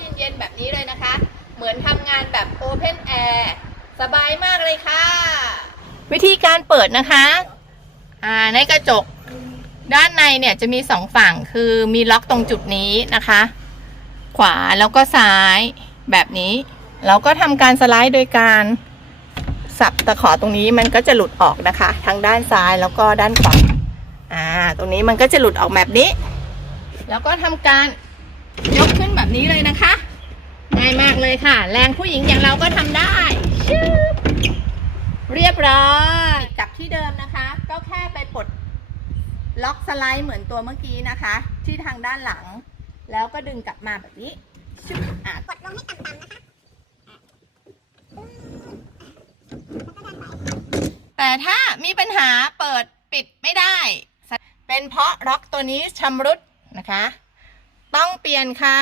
เย็นๆแบบนี้เลยนะคะ เหมือนทำงานแบบ Open Air สบายมากเลยค่ะ วิธีการเปิดนะคะอ่าในกระจกด้านในเนี่ยจะมีสองฝั่งคือมีล็อกตรงจุดนี้นะคะ ขวาแล้วก็ซ้ายแบบนี้ เราก็ทำการสไลด์โดยการสับตะขอตรงนี้มันก็จะหลุดออกนะคะ ทั้งด้านซ้ายแล้วก็ด้านขวาอ่าตรงนี้มันก็จะหลุดออกแบบนี้ แล้วก็ทำการยกขึ้นแบบนี้เลยนะคะ ง่ากเลยค่ะ แรงผู้หญิงอย่างเราก็ทำได้ชเรียบร้อยกับที่เดิมนะคะ ก็แค่ไปปลดล็อกสไลด์เหมือนตัวเมื่อกี้นะคะ ที่ทางด้านหลัง แล้วก็ดึงกลับมาแบบนี้ชึบอะกดลงให้ต่ำๆนะคะแต่ถ้ามีปัญหาเปิดปิดไม่ได้ เป็นเพราะล็อกตัวนี้ชำรุดนะคะ ต้องเปลี่ยนค่ะ